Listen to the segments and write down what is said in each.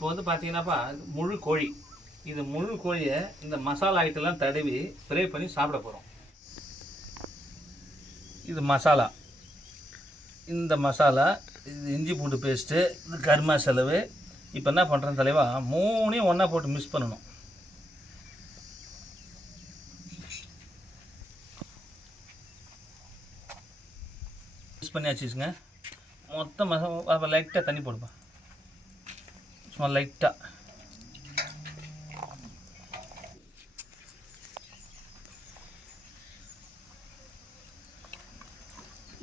இப்போ வந்து பார்த்தீங்கன்னாப்பா முழு கோழி, இது முழு கோழியை இந்த மசாலா ஐட்டெல்லாம் தடவி ஃப்ரை பண்ணி சாப்பிட போகிறோம். இது மசாலா, இந்த மசாலா, இது இஞ்சி பூண்டு பேஸ்ட்டு, இது கருமா செலவு. இப்போ என்ன பண்ணுறேன் தலைவா, மூணையும் ஒன்றா போட்டு மிக்ஸ் பண்ணணும். மிக்ஸ் பண்ணியாச்சுங்க. மொத்தம் மசாலா லைட்டாக தண்ணி போடுப்பா, சும்மா லைட்டாக.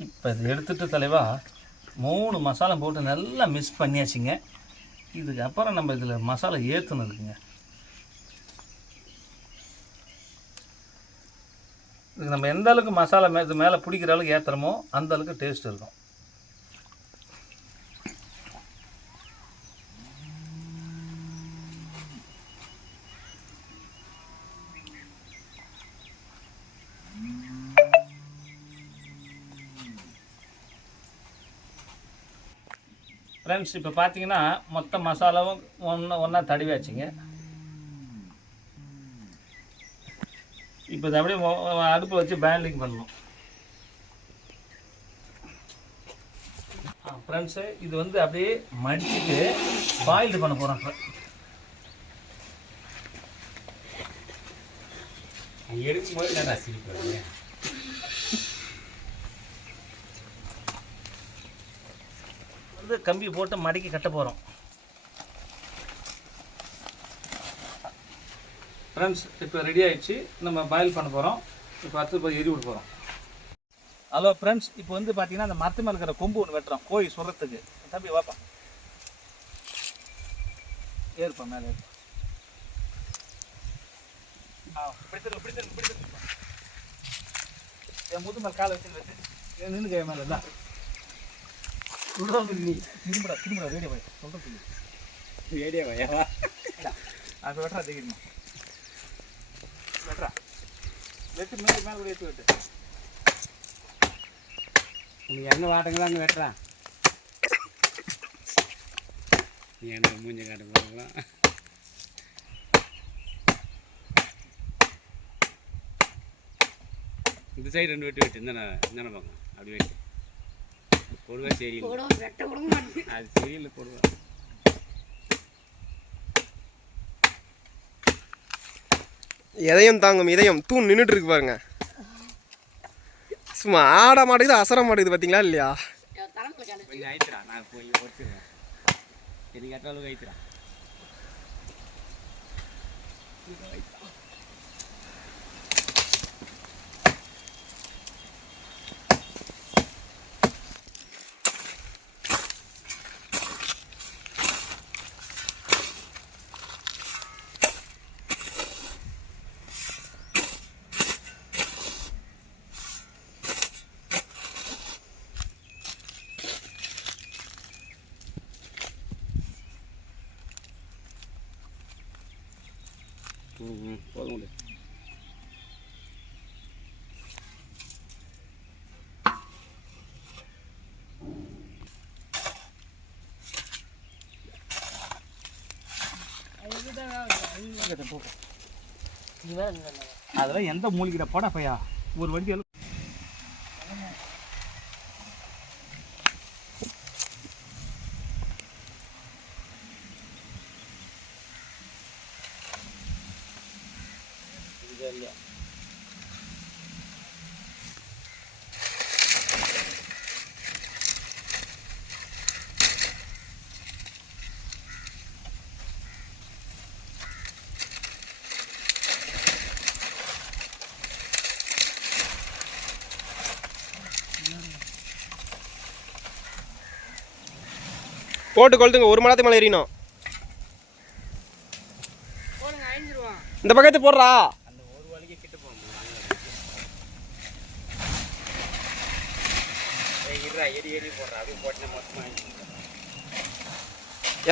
இப்போ இதை எடுத்துகிட்டு தலைவா 3 மசாலா போட்டு நல்லா மிக்ஸ் பண்ணியாச்சுங்க. இதுக்கப்புறம் நம்ம இதில் மசாலா ஏற்றணும் இருக்குங்க. இதுக்கு நம்ம எந்த அளவுக்கு மசாலா இது மேலே பிடிக்கிற அளவுக்கு ஏற்றுறோமோ அந்த அளவுக்கு டேஸ்ட் இருக்கும். ஃப்ரெண்ட்ஸ், இப்போ பார்த்தீங்கன்னா மொத்த மசாலாவும் ஒன்றா தடவியாச்சுங்க. இப்போ இதை அப்படியே அடுப்பு வச்சு பாயிலிங் பண்ணணும். ஃப்ரெண்ட்ஸு, இது வந்து அப்படியே மடிச்சுட்டு பாயில்டு பண்ண போகிறோம். எடுக்கும்போது நல்லா சிரிப்பாங்க. வந்து கம்பி போட்டு மடக்கி கட்ட போகிறோம். ஃப்ரெண்ட்ஸ், இப்போ ரெடி ஆகிடுச்சு. நம்ம பாயில் பண்ண போகிறோம். இப்போ அடுத்து போய் எரி விட போகிறோம். ஹலோ ஃப்ரெண்ட்ஸ், இப்போ வந்து பார்த்தீங்கன்னா அந்த மரத்து மேலே இருக்கிற கொம்பு ஒன்று வெட்டுறோம் கோழி சொல்கிறதுக்கு. தம்பி வாப்பா, ஏறுப்பா மேலே ஏறுப்பா. பிடிச்சிருங்க என் முது மேலே காலை வச்சு நின்று கை மேலே இல்லை திரும்படா ரேடியோ பாய் சொல்கிறதுக்கு. ரேடியோ பாயாவா? அப்போ வெட்டுறா தெரியுமா? வெட்டுறா வெட்டு மேலே மேலே கூட ஏற்றி வெட்டு. உனக்கு என்ன வாட்டங்களா அங்கே வெட்டுறான்? நீ என்ன மூஞ்ச காட்ட போகலாம். இந்த சைடு 2 வெட்டு வெட்டு. இந்த பக்கம் அப்படி வெட்டு. போடுவா சரி, அது சரியில்லை போடுவா. இதயம் தாங்கும் இதயம் தூண் நின்றுட்டு இருக்கு பாருங்க. சும்மா ஆட மாட்டேங்குது, அசர மாட்டேங்குது. பார்த்தீங்களா இல்லையா? கொஞ்சம் ஆயிடுறா, நான் போய் ஒடிச்சிடுறேன். சரி கட்ட அளவுக்கு ஆயிடுறா. போதும். அதெல்லாம் எந்த மூலிகிற போடா பையா ஒரு வண்டி இல்லையா? போட்டு கொளுத்துங்க. 1 மணி நேரத்துக்கு மேலே எரியணும். இந்த பக்கத்து போடுறா.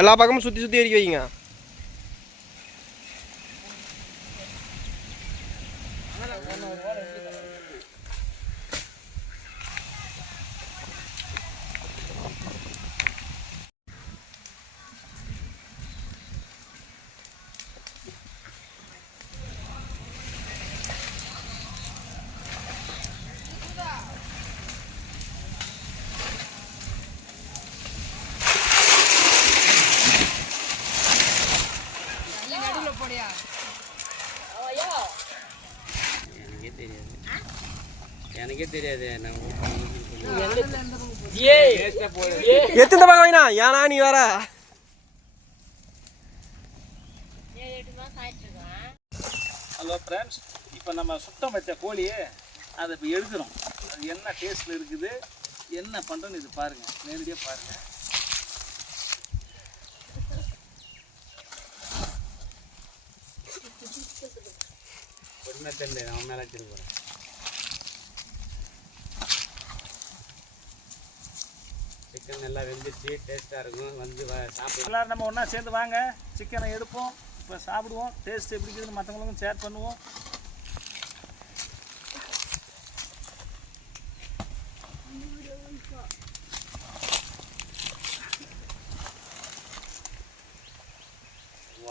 எல்லா பக்கமும் சுற்றி சுற்றி எரிக்க வைங்க. எனக்கே தெரியாது நான் எத்தனை பக்கம் வாங்கினா ஏன்னா நீ வேற ஹலோ ஃப்ரெண்ட்ஸ், இப்போ நம்ம சுத்தம் வச்ச கோழியே அதை இப்போ எடுக்கிறோம். அது என்ன டேஸ்ட்டில் இருக்குது, என்ன பண்ணுறோன்னு இது பாருங்கள், நேரடியாக பாருங்கள். உண்மை தெரியல, நான் மேலே வச்சுட்டு போகிறேன். சிக்கன் நல்லா வெந்துச்சு, டேஸ்ட்டாக இருக்கும். வந்து சாப்பிடலாம். எல்லோரும் நம்ம ஒன்றா சேர்ந்து வாங்க, சிக்கனை எடுப்போம், இப்போ சாப்பிடுவோம். டேஸ்ட் எப்படி இருக்குதுன்னு மற்றவங்களுக்கும் ஷேர் பண்ணுவோம்.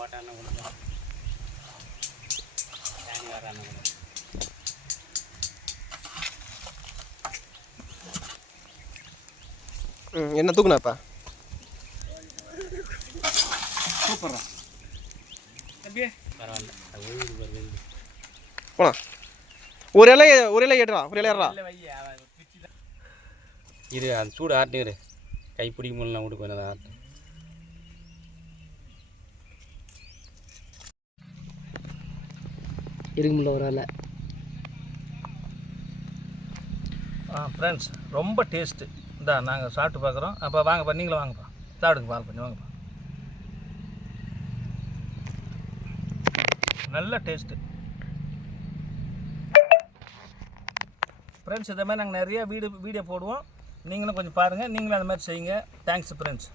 ஓட்டான கொடுப்போம், தேனி வரான கொடுப்போம். என்ன தூக்குனாப்பா சூப்பரா அப்படியே பரவாயில்ல, அது ஒழுங்கு வருது. போனா ஒரு இலை ஏடுறா ஒரு இலை ஏறா இது அந்த சூடு ஆட்டுரு, கைப்பிடி முல்லாம் விட்டு கொஞ்சம் ஆட்டு. இருக்குமில்ல ஒரு வேலை. ஃப்ரெண்ட்ஸ், ரொம்ப டேஸ்ட்டு. இந்தா நாங்கள் சாப்பிட்டு பார்க்குறோம். அப்போ வாங்கப்பா, நீங்களும் வாங்கப்பா, சாப்பிடுங்க, பால் பண்ணி வாங்கப்பா. நல்ல டேஸ்ட்டு ஃப்ரெண்ட்ஸ். இதே மாதிரி நாங்கள் நிறைய வீடியோ போடுவோம். நீங்களும் கொஞ்சம் பாருங்கள், நீங்களும் அந்த மாதிரி செய்யுங்க. Thanks friends.